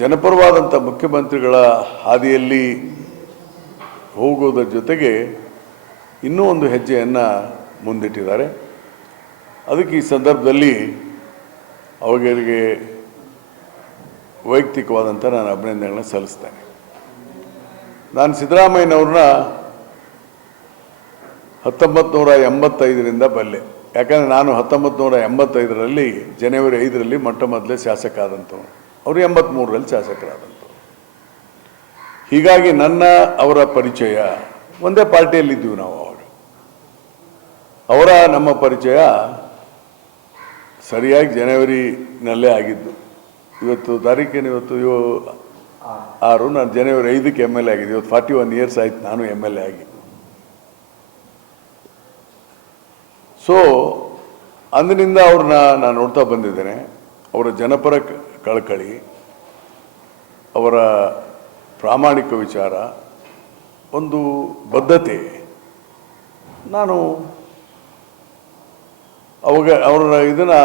ಜನಪರವಾದಂಥ ಮುಖ್ಯಮಂತ್ರಿಗಳ ಹಾದಿಯಲ್ಲಿ ಹೋಗುವುದರ ಜೊತೆಗೆ ಇನ್ನೂ ಒಂದು ಹೆಜ್ಜೆಯನ್ನು ಮುಂದಿಟ್ಟಿದ್ದಾರೆ. ಅದಕ್ಕೆ ಈ ಸಂದರ್ಭದಲ್ಲಿ ಅವರಿಗೆ ವೈಯಕ್ತಿಕವಾದಂಥ ನಾನು ಅಭಿನಂದನೆಗಳನ್ನು ಸಲ್ಲಿಸ್ತೇನೆ. ನಾನು ಸಿದ್ದರಾಮಯ್ಯನವ್ರನ್ನ 1985ರಿಂದ ಬಲ್ಲೆ. ಯಾಕಂದರೆ ನಾನು 1985ರಲ್ಲಿ ಜನವರಿ 5ರಲ್ಲಿ ಮೊಟ್ಟ ಮೊದಲೇ ಶಾಸಕ ಆದಂಥವ್ರು, ಅವರು 83ರಲ್ಲಿ ಶಾಸಕರಾದಂಥವ್ರು. ಹೀಗಾಗಿ ಅವರ ಪರಿಚಯ ಒಂದೇ ಪಾರ್ಟಿಯಲ್ಲಿದ್ದೀವಿ ನಾವು. ಅವರ ನಮ್ಮ ಪರಿಚಯ ಸರಿಯಾಗಿ ಜನವರಿನಲ್ಲೇ ಆಗಿದ್ದು. ಇವತ್ತು ತಾರೀಕಿನ ಇವತ್ತು 6, ನಾನು ಜನವರಿ 5ಕ್ಕೆ MLA ಆಗಿದೆ. ಇವತ್ತು 41 ಇಯರ್ಸ್ ಆಯ್ತು ನಾನು MLA ಆಗಿ. ಸೊ ಅಂದಿನಿಂದ ಅವ್ರನ್ನ ನಾನು ನೋಡ್ತಾ ಬಂದಿದ್ದೇನೆ. ಅವರ ಜನಪರ ಕಳಕಳಿ, ಅವರ ಪ್ರಾಮಾಣಿಕ ವಿಚಾರ, ಒಂದು ಬದ್ಧತೆ, ನಾನು ಅವರ ಇದನ್ನು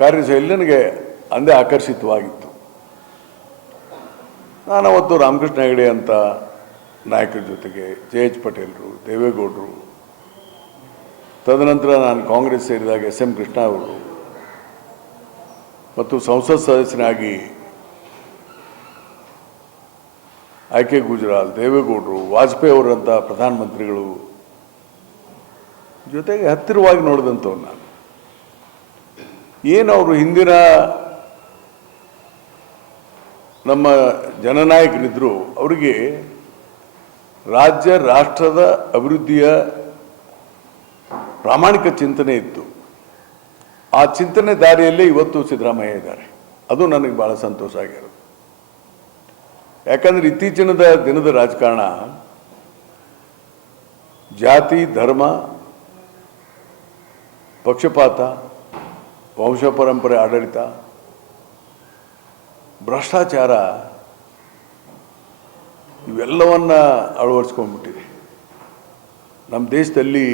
ಕಾರ್ಯಶೈಲಿ ನನಗೆ ಅಂದೇ ಆಕರ್ಷಿತವಾಗಿತ್ತು. ನಾನು ಅವತ್ತು ರಾಮಕೃಷ್ಣ ಹೆಗಡೆ ಅಂತ ನಾಯಕರ ಜೊತೆಗೆ JH ಪಟೇಲರು, ದೇವೇಗೌಡರು, ತದನಂತರ ನಾನು ಕಾಂಗ್ರೆಸ್ ಸೇರಿದಾಗ SM ಕೃಷ್ಣ ಅವರು, ಮತ್ತು ಸಂಸತ್ ಸದಸ್ಯನಾಗಿ ಆಯ್ಕೆ ಗುಜರಾಲ್, ದೇವೇಗೌಡರು, ವಾಜಪೇಯಿ ಅವರಂಥ ಪ್ರಧಾನಮಂತ್ರಿಗಳು ಜೊತೆಗೆ ಹತ್ತಿರವಾಗಿ ನೋಡಿದಂಥವ್ರು ನಾನು. ಏನು ಅವರು ಹಿಂದಿನ ನಮ್ಮ ಜನನಾಯಕರಿದ್ದರು, ಅವರಿಗೆ ರಾಜ್ಯ ರಾಷ್ಟ್ರದ ಅಭಿವೃದ್ಧಿಯ ಪ್ರಾಮಾಣಿಕ ಚಿಂತನೆ ಇತ್ತು. ಆ ಚಿಂತನೆ ದಾರಿಯಲ್ಲೇ ಇವತ್ತು ಸಿದ್ದರಾಮಯ್ಯ ಇದ್ದಾರೆ. ಅದು ನನಗೆ ಭಾಳ ಸಂತೋಷ ಆಗಿರೋದು. ಯಾಕಂದರೆ ಇತ್ತೀಚಿನ ದಿನದ ರಾಜಕಾರಣ ಜಾತಿ, ಧರ್ಮ, ಪಕ್ಷಪಾತ, ವಂಶ ಪರಂಪರೆ ಆಡಳಿತ, ಭ್ರಷ್ಟಾಚಾರ ಇವೆಲ್ಲವನ್ನ ಅಳವಡಿಸ್ಕೊಂಡ್ಬಿಟ್ಟಿದೆ. ನಮ್ಮ ದೇಶದಲ್ಲಿ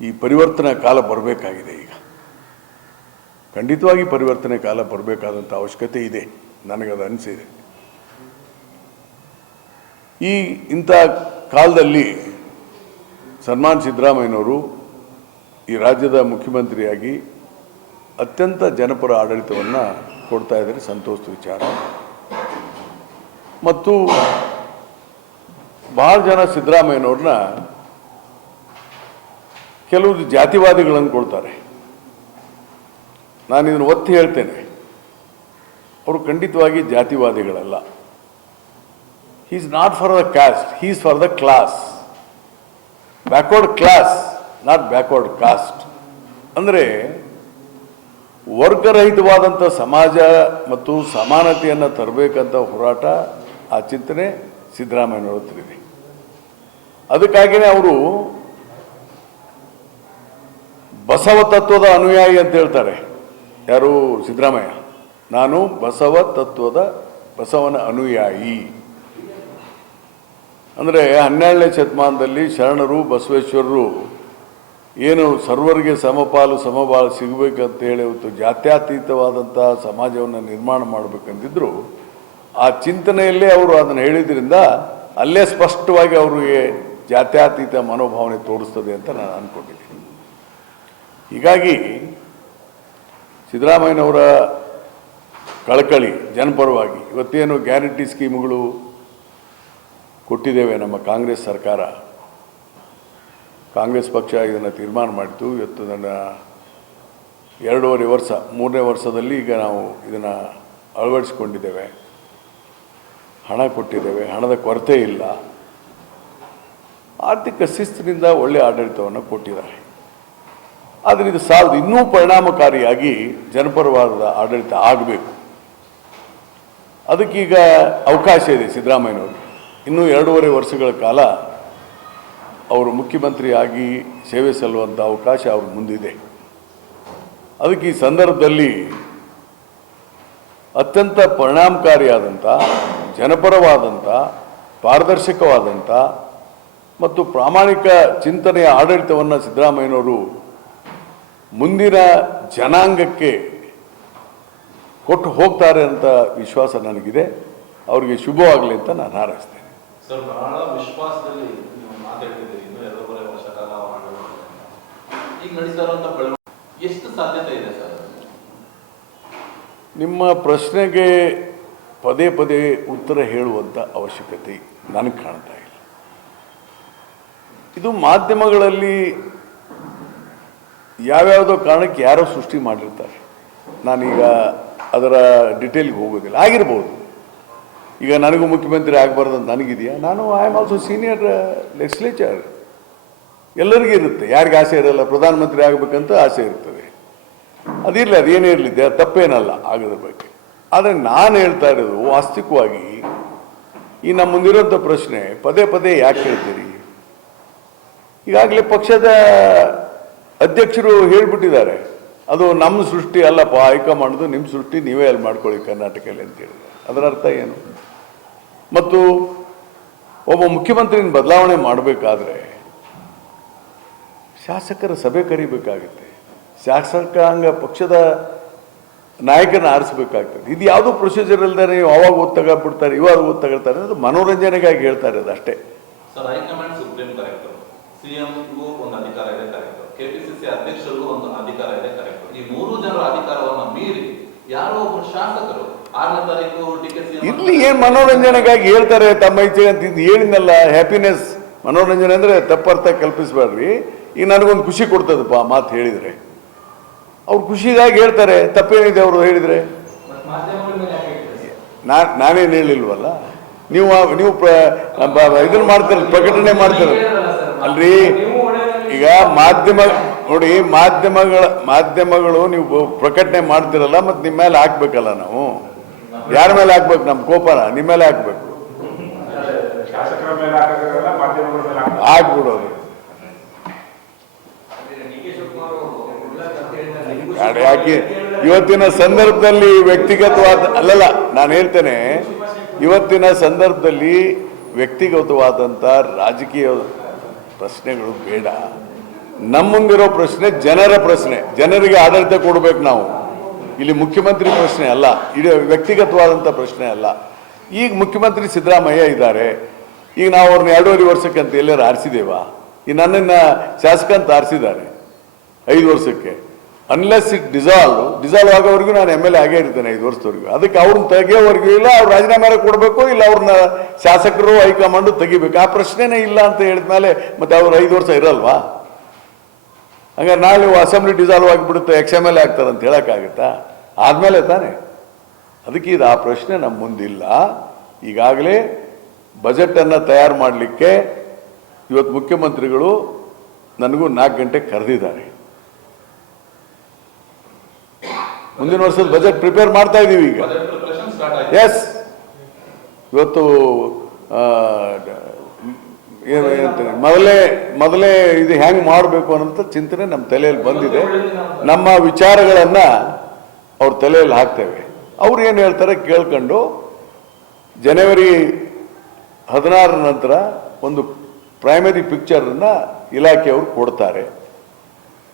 ಈ ಪರಿವರ್ತನಾ ಕಾಲ ಬರಬೇಕಾಗಿದೆ. ಈಗ ಖಂಡಿತವಾಗಿ ಪರಿವರ್ತನೆ ಕಾಲ ಬರಬೇಕಾದಂಥ ಅವಶ್ಯಕತೆ ಇದೆ, ನನಗದು ಅನಿಸಿದೆ. ಇಂಥ ಕಾಲದಲ್ಲಿ ಸನ್ಮಾನ್ ಸಿದ್ದರಾಮಯ್ಯನವರು ಈ ರಾಜ್ಯದ ಮುಖ್ಯಮಂತ್ರಿಯಾಗಿ ಅತ್ಯಂತ ಜನಪರ ಆಡಳಿತವನ್ನು ಕೊಡ್ತಾ ಇದ್ದಾರೆ, ಸಂತೋಷದ ವಿಚಾರ. ಮತ್ತು ಭಾಳ ಜನ ಸಿದ್ದರಾಮಯ್ಯನವ್ರನ್ನ ಕೆಲವರು ಜಾತಿವಾದಿಗಳನ್ನು ಕೊಡ್ತಾರೆ. ನಾನು ಇದನ್ನು ಒತ್ತಿ ಹೇಳ್ತೇನೆ, ಅವರು ಖಂಡಿತವಾಗಿ ಜಾತಿವಾದಿಗಳಲ್ಲ. He is not for the caste, he is for the class. Backward class, not backward caste. ಅಂದರೆ ವರ್ಗರಹಿತವಾದಂಥ ಸಮಾಜ ಮತ್ತು ಸಮಾನತೆಯನ್ನು ತರಬೇಕಂತ ಹೋರಾಟ, ಆ ಚಿಂತನೆ ಸಿದ್ದರಾಮಯ್ಯನವ್ರ ಹತ್ರ ಇದೆ. ಅದಕ್ಕಾಗಿಯೇ ಅವರು ಬಸವ ತತ್ವದ ಅನುಯಾಯಿ ಅಂತ ಹೇಳ್ತಾರೆ. ಯಾರು? ಸಿದ್ದರಾಮಯ್ಯ. ನಾನು ಬಸವನ ಅನುಯಾಯಿ. ಅಂದರೆ 12ನೇ ಶತಮಾನದಲ್ಲಿ ಶರಣರು, ಬಸವೇಶ್ವರರು ಏನು ಸರ್ವರಿಗೆ ಸಮಪಾಲು ಸಮಬಾಳು ಸಿಗಬೇಕಂತ ಹೇಳಿ ಇವತ್ತು ಜಾತ್ಯತೀತವಾದಂಥ ಸಮಾಜವನ್ನು ನಿರ್ಮಾಣ ಮಾಡಬೇಕಂತಿದ್ರು. ಆ ಚಿಂತನೆಯಲ್ಲೇ ಅವರು ಅದನ್ನು ಹೇಳಿದ್ರಿಂದ ಅಲ್ಲೇ ಸ್ಪಷ್ಟವಾಗಿ ಅವರಿಗೆ ಜಾತ್ಯತೀತ ಮನೋಭಾವನೆ ತೋರಿಸ್ತದೆ ಅಂತ ನಾನು ಅಂದ್ಕೊಂಡಿದ್ದೀನಿ. ಹೀಗಾಗಿ ಸಿದ್ದರಾಮಯ್ಯನವರ ಕಳಕಳಿ ಜನಪರವಾಗಿ ಇವತ್ತೇನು ಗ್ಯಾರಂಟಿ ಸ್ಕೀಮ್ಗಳು ಕೊಟ್ಟಿದ್ದೇವೆ ನಮ್ಮ ಕಾಂಗ್ರೆಸ್ ಸರ್ಕಾರ, ಕಾಂಗ್ರೆಸ್ ಪಕ್ಷ ಇದನ್ನು ತೀರ್ಮಾನ ಮಾಡಿತು. ಇವತ್ತು ನನ್ನ 2.5 ವರ್ಷ, 3ನೇ ವರ್ಷದಲ್ಲಿ ಈಗ ನಾವು ಇದನ್ನು ಅಳವಡಿಸಿಕೊಂಡಿದ್ದೇವೆ. ಹಣ ಕೊಟ್ಟಿದ್ದೇವೆ, ಹಣದ ಕೊರತೆ ಇಲ್ಲ. ಆರ್ಥಿಕ ಶಿಸ್ತಿನಿಂದ ಒಳ್ಳೆಯ ಆಡಳಿತವನ್ನು ಕೊಟ್ಟಿದ್ದಾರೆ. ಆದರೆ ಇದು ಸಾಲದು, ಇನ್ನೂ ಪರಿಣಾಮಕಾರಿಯಾಗಿ ಜನಪರವಾದ ಆಡಳಿತ ಆಗಬೇಕು. ಅದಕ್ಕೀಗ ಅವಕಾಶ ಇದೆ ಸಿದ್ದರಾಮಯ್ಯನವರು. ಇನ್ನೂ 2.5 ವರ್ಷಗಳ ಕಾಲ ಅವರು ಮುಖ್ಯಮಂತ್ರಿಯಾಗಿ ಸೇವೆ ಸಲ್ಲುವಂಥ ಅವಕಾಶ ಅವ್ರ ಮುಂದಿದೆ. ಅದಕ್ಕೆ ಈ ಸಂದರ್ಭದಲ್ಲಿ ಅತ್ಯಂತ ಪರಿಣಾಮಕಾರಿಯಾದಂಥ, ಜನಪರವಾದಂಥ, ಪಾರದರ್ಶಕವಾದಂಥ ಮತ್ತು ಪ್ರಾಮಾಣಿಕ ಚಿಂತನೆಯ ಆಡಳಿತವನ್ನು ಸಿದ್ದರಾಮಯ್ಯನವರು ಮುಂದಿನ ಜನಾಂಗಕ್ಕೆ ಕೊಟ್ಟು ಹೋಗ್ತಾರೆ ಅಂತ ವಿಶ್ವಾಸ ನನಗಿದೆ. ಅವ್ರಿಗೆ ಶುಭವಾಗಲಿ ಅಂತ ನಾನು ಹಾರೈಸ್ತೇನೆ. ಸರ್, ಬಹಳ ವಿಶ್ವಾಸದಲ್ಲಿ ನೀವು ಮಾತಾಡ್ತಿದ್ದೀರಿ. ಇನ್ನು 2.5 ವರ್ಷ ಕಾಲ ಈಗ ನಡೀತಾ ಇರುವಂತ ಬೆಳವಣಿಗೆ ಎಷ್ಟು ಸಾಧ್ಯತೆ ಇದೆ ಸರ್? ನಿಮ್ಮ ಪ್ರಶ್ನೆಗೆ ಪದೇ ಪದೇ ಉತ್ತರ ಹೇಳುವಂಥ ಅವಶ್ಯಕತೆ ನನಗೆ ಕಾಣ್ತಾ ಇಲ್ಲ. ಇದು ಮಾಧ್ಯಮಗಳಲ್ಲಿ ಯಾವ್ಯಾವುದೋ ಕಾರಣಕ್ಕೆ ಯಾರೋ ಸೃಷ್ಟಿ ಮಾಡಿರ್ತಾರೆ. ನಾನೀಗ ಅದರ ಡಿಟೇಲ್ಗೆ ಹೋಗೋದಿಲ್ಲ. ಆಗಿರ್ಬೋದು, ಈಗ ನನಗೂ ಮುಖ್ಯಮಂತ್ರಿ ಆಗಬಾರ್ದು ಅಂತ ನನಗಿದೆಯಾ? ನಾನು I am also senior legislature. ಎಲ್ಲರಿಗೂ ಇರುತ್ತೆ, ಯಾರಿಗೆ ಆಸೆ ಇರಲ್ಲ, ಪ್ರಧಾನಮಂತ್ರಿ ಆಗಬೇಕಂತ ಆಸೆ ಇರ್ತದೆ. ಅದಿರಲಿ, ಅದೇನೇ ಇರಲಿ, ತಪ್ಪೇನಲ್ಲ ಆಗೋದ್ರ ಬಗ್ಗೆ. ಆದರೆ ನಾನು ಹೇಳ್ತಾ ಇರೋದು ವಾಸ್ತವಿಕವಾಗಿ ಈ ನಮ್ಮ ಮುಂದಿರೋಂಥ ಪ್ರಶ್ನೆ ಪದೇ ಪದೇ ಯಾಕೆ ಹೇಳ್ತೀರಿ? ಈಗಾಗಲೇ ಪಕ್ಷದ ಅಧ್ಯಕ್ಷರು ಹೇಳಿಬಿಟ್ಟಿದ್ದಾರೆ, ಅದು ನಮ್ಮ ಸೃಷ್ಟಿ ಅಲ್ಲಪ್ಪ, ಹೈಕಮಾಂಡ್ದು, ನಿಮ್ಮ ಸೃಷ್ಟಿ ನೀವೇ ಅಲ್ಲಿ ಮಾಡ್ಕೊಳ್ಳಿ ಕರ್ನಾಟಕದಲ್ಲಿ ಅಂತ ಹೇಳಿದ್ದಾರೆ. ಅದರ ಅರ್ಥ ಏನು? ಮತ್ತು ಒಬ್ಬ ಮುಖ್ಯಮಂತ್ರಿನ ಬದಲಾವಣೆ ಮಾಡಬೇಕಾದ್ರೆ ಶಾಸಕರ ಸಭೆ ಕರಿಬೇಕಾಗುತ್ತೆ, ಶಾಸಕಾಂಗ ಪಕ್ಷದ ನಾಯಕನ ಆರಿಸಬೇಕಾಗ್ತದೆ. ಇದು ಯಾವುದೋ ಪ್ರೊಸೀಜರ್ ಇಲ್ಲದೆ ನೀವು ಅವಾಗ ಓದ್ ತಗೊಬಿಡ್ತಾರೆ, ಇವಾಗ ಓದ್ ತಗೊಳ್ತಾರೆ, ಅದು ಮನೋರಂಜನೆಗಾಗಿ ಹೇಳ್ತಾ ಇರೋದು ಅಷ್ಟೇ. ಸರ್, ಹೈಕಮಾಂಡ್ ಸುಪ್ರೀಂ ಕರೆಕ್ಟರ್, ಸಿಎಂಗೂ ಒಂದು ಅಧಿಕಾರ ಇದೆ ಕರೆಕ್ಟರ್, ಕೆಪಿಸಿಸಿ ಅಧ್ಯಕ್ಷರಿಗೂ ಒಂದು ಅಧಿಕಾರ ಇದೆ ಕರೆಕ್ಟರ್. ಈ 3 ಜನರ ಅಧಿಕಾರವನ್ನು ಮೀರಿ ಯಾರೋ ಒಬ್ಬರು ಶಾಸಕರು 6ನೇ ತಾರೀಕು ಡಿಕೆಸಿ ಇಲ್ಲಿ ಏನ್ ಮನೋರಂಜನೆಗಾಗಿ ಹೇಳ್ತಾರೆ ತಮ್ಮ ಇಚ್ಛೆ ಅಂತ ಹೇಳಿದ್ನಲ್ಲ. ಹ್ಯಾಪಿನೆಸ್, ಮನೋರಂಜನೆ ಅಂದ್ರೆ ತಪ್ಪರ್ಥ ಕಲ್ಪಿಸಬೇಡ್ರಿ. ಈಗ ನನಗೊಂದು ಖುಷಿ ಕೊಡ್ತದಪ್ಪ ಮಾತು ಹೇಳಿದ್ರೆ, ಅವ್ರು ಖುಷಿಗಾಗಿ ಹೇಳ್ತಾರೆ, ತಪ್ಪೇನಿದೆ ಅವರು ಹೇಳಿದ್ರೆ? ನಾನೇನು ಹೇಳಿಲ್ವಲ್ಲ. ನೀವು ಇದನ್ನ ಮಾಡ್ತಾರೆ, ಪ್ರಕಟಣೆ ಮಾಡ್ತಾರೆ ಅಲ್ರಿ. ಈಗ ಮಾಧ್ಯಮ ನೋಡಿ, ಮಾಧ್ಯಮಗಳು ನೀವು ಪ್ರಕಟಣೆ ಮಾಡ್ತಿರಲ್ಲ, ಮತ್ತೆ ನಿಮ್ಮ ಮೇಲೆ ಹಾಕ್ಬೇಕಲ್ಲ. ನಾವು ಯಾರ ಮೇಲೆ ಹಾಕ್ಬೇಕು? ನಮ್ಮ ಕೋಪನ ನಿಮ್ಮ ಮೇಲೆ ಹಾಕ್ಬೇಕು, ಹಾಕ್ಬಿಡೋದು. ಯಾಕೆ ಇವತ್ತಿನ ಸಂದರ್ಭದಲ್ಲಿ ವ್ಯಕ್ತಿಗತವಾದ ಅಲ್ಲಲ್ಲ, ನಾನು ಹೇಳ್ತೇನೆ, ಇವತ್ತಿನ ಸಂದರ್ಭದಲ್ಲಿ ವ್ಯಕ್ತಿಗತವಾದಂಥ ರಾಜಕೀಯ ಪ್ರಶ್ನೆಗಳು ಬೇಡ. ನಮ್ಮ ಮುಂದಿರೋ ಪ್ರಶ್ನೆ ಜನರ ಪ್ರಶ್ನೆ, ಜನರಿಗೆ ಆಡಳಿತ ಕೊಡಬೇಕು ನಾವು. ಇಲ್ಲಿ ಮುಖ್ಯಮಂತ್ರಿ ಪ್ರಶ್ನೆ ಅಲ್ಲ, ಇಡೀ ವ್ಯಕ್ತಿಗತವಾದಂಥ ಪ್ರಶ್ನೆ ಅಲ್ಲ. ಈಗ ಮುಖ್ಯಮಂತ್ರಿ ಸಿದ್ದರಾಮಯ್ಯ ಇದ್ದಾರೆ, ಈಗ ನಾವು ಅವ್ರನ್ನ 2.5 ವರ್ಷಕ್ಕಂತ ಎಲ್ಲರೂ ಆರಿಸಿದೇವಾ? ಈ ನನ್ನನ್ನು ಶಾಸಕ ಅಂತ ಆರಿಸಿದ್ದಾರೆ 5 ವರ್ಷಕ್ಕೆ. ಅನ್ಲೆಸ್ ಇಟ್ ಡಿಸಾಲ್ವ್ ಆಗೋವರೆಗೂ ನಾನು MLA ಆಗೇ ಇರ್ತೇನೆ 5 ವರ್ಷದವರೆಗೂ. ಅದಕ್ಕೆ ಅವ್ರನ್ನ ತೆಗೆಯೋವರೆಗೂ ಇಲ್ಲ, ಅವ್ರು ರಾಜೀನಾಮೆ ಕೊಡಬೇಕು, ಇಲ್ಲ ಅವ್ರನ್ನ ಶಾಸಕರು ಹೈಕಮಾಂಡು ತೆಗಿಬೇಕು. ಆ ಪ್ರಶ್ನೆನೇ ಇಲ್ಲ ಅಂತ ಹೇಳಿದ್ಮೇಲೆ ಮತ್ತೆ ಅವ್ರು 5 ವರ್ಷ ಇರಲ್ವಾ? ಹಂಗಾರೆ ನಾಳೆ ಅಸೆಂಬ್ಲಿ ಡಿಸಾಲ್ವ್ ಆಗಿಬಿಡುತ್ತೆ, XMLA ಆಗ್ತಾರೆ ಅಂತ ಹೇಳೋಕ್ಕಾಗುತ್ತಾ? ಆದಮೇಲೆ ತಾನೆ. ಅದಕ್ಕೆ ಇದು ಆ ಪ್ರಶ್ನೆ ನಮ್ಮ ಮುಂದಿಲ್ಲ. ಈಗಾಗಲೇ ಬಜೆಟನ್ನು ತಯಾರು ಮಾಡಲಿಕ್ಕೆ ಇವತ್ತು ಮುಖ್ಯಮಂತ್ರಿಗಳು ನನಗೂ 4 ಗಂಟೆಗೆ ಕರೆದಿದ್ದಾರೆ. ಮುಂದಿನ ವರ್ಷದ ಬಜೆಟ್ ಪ್ರಿಪೇರ್ ಮಾಡ್ತಾ ಇದ್ದೀವಿ ಈಗ. ಎಸ್, ಇವತ್ತು ಏನಂತಾರೆ, ಮೊದಲೇ ಇದು ಹೆಂಗೆ ಮಾಡಬೇಕು ಅನ್ನೋಂಥ ಚಿಂತನೆ ನಮ್ಮ ತಲೆಯಲ್ಲಿ ಬಂದಿದೆ. ನಮ್ಮ ವಿಚಾರಗಳನ್ನು ಅವ್ರ ತಲೆಯಲ್ಲಿ ಹಾಕ್ತೇವೆ. ಅವ್ರು ಏನು ಹೇಳ್ತಾರೆ ಕೇಳ್ಕೊಂಡು ಜನವರಿ 16 ನಂತರ ಒಂದು ಪ್ರೈಮರಿ ಪಿಕ್ಚರನ್ನು ಇಲಾಖೆಯವರು ಕೊಡ್ತಾರೆ.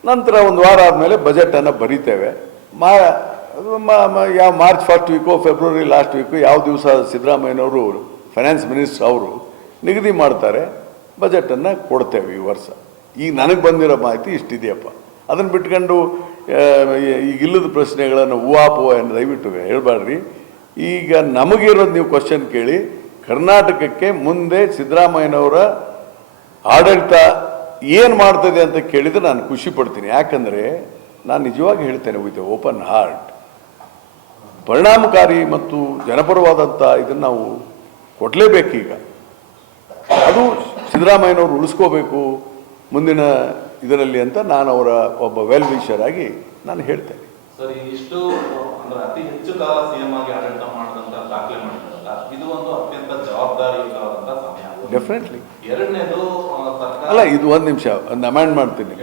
ನಂತರ 1 ವಾರ ಆದಮೇಲೆ ಬಜೆಟನ್ನು ಬರೀತೇವೆ. ಯಾವ March first week, February last week, ಯಾವ ದಿವಸ ಸಿದ್ದರಾಮಯ್ಯನವರು ಫೈನಾನ್ಸ್ ಮಿನಿಸ್ಟರ್ ಅವರು ನಿಗದಿ ಮಾಡ್ತಾರೆ, ಬಜೆಟನ್ನು ಕೊಡ್ತೇವೆ ಈ ವರ್ಷ. ಈಗ ನನಗೆ ಬಂದಿರೋ ಮಾಹಿತಿ ಇಷ್ಟಿದೆಯಪ್ಪ. ಅದನ್ನು ಬಿಟ್ಕೊಂಡು ಈಗಿಲ್ಲದ ಪ್ರಶ್ನೆಗಳನ್ನು ಹೂವಾಪೋ ಎಂದು ದಯವಿಟ್ಟು ಹೇಳ್ಬೇಡ್ರಿ. ಈಗ ನಮಗಿರೋದು ನೀವು ಕ್ವಶನ್ ಕೇಳಿ, ಕರ್ನಾಟಕಕ್ಕೆ ಮುಂದೆ ಸಿದ್ದರಾಮಯ್ಯನವರ ಆಡಳಿತ ಏನು ಮಾಡ್ತದೆ ಅಂತ ಕೇಳಿದರೆ ನಾನು ಖುಷಿ ಪಡ್ತೀನಿ. ಯಾಕಂದರೆ ನಾನು ನಿಜವಾಗಿ ಹೇಳ್ತೇನೆ, ವಿತ್ ಓಪನ್ ಹಾರ್ಟ್, ಪರಿಣಾಮಕಾರಿ ಮತ್ತು ಜನಪರವಾದಂಥ ಇದನ್ನು ನಾವು ಕೊಡಲೇಬೇಕೀಗ. ಅದು ಸಿದ್ದರಾಮಯ್ಯನವರು ಉಳಿಸ್ಕೋಬೇಕು ಮುಂದಿನ ಇದರಲ್ಲಿ ಅಂತ ನಾನು ಅವರ ಒಬ್ಬ ವೆಲ್ ವಿಷರ್ ಆಗಿ ನಾನು ಹೇಳ್ತೇನೆ. ಸರ್, ಇಷ್ಟು ಅಂದ್ರೆ ಅತಿ ಹೆಚ್ಚು ಕಾಲ ಸಿಎಂ ಆಗಿ ಆಡಳಿತ ಮಾಡಿದಂತ ದಾಖಲೆ ಮಾಡಿದ್ರಲ್ಲ, ಇದು ಒಂದು ಅತ್ಯಂತ ಜವಾಬ್ದಾರಿಯುತವಾದಂತ ಸಮಯ. ಡೆಫಿನೆಟ್ಲಿ. ಎರಡನೇದು ಅಲ್ಲ, ಇದು ಒಂದು ನಿಮಿಷ ಒಂದು ಅಮೆಂಡ್ ಮಾಡ್ತೀನಿ.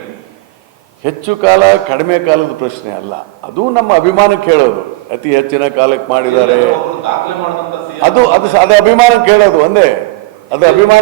ಹೆಚ್ಚು ಕಾಲ ಕಡಿಮೆ ಕಾಲದ ಪ್ರಶ್ನೆ ಅಲ್ಲ, ಅದು ನಮ್ಮ ಅಭಿಮಾನಕ್ಕೆ ಹೇಳೋದು. ಅತಿ ಹೆಚ್ಚಿನ ಕಾಲಕ್ಕೆ ಮಾಡಿದ್ದಾರೆ, ಅದು ಅಭಿಮಾನಕ್ಕೆ ಹೇಳೋದು ಒಂದೇ. ಅದು ಅಭಿಮಾನ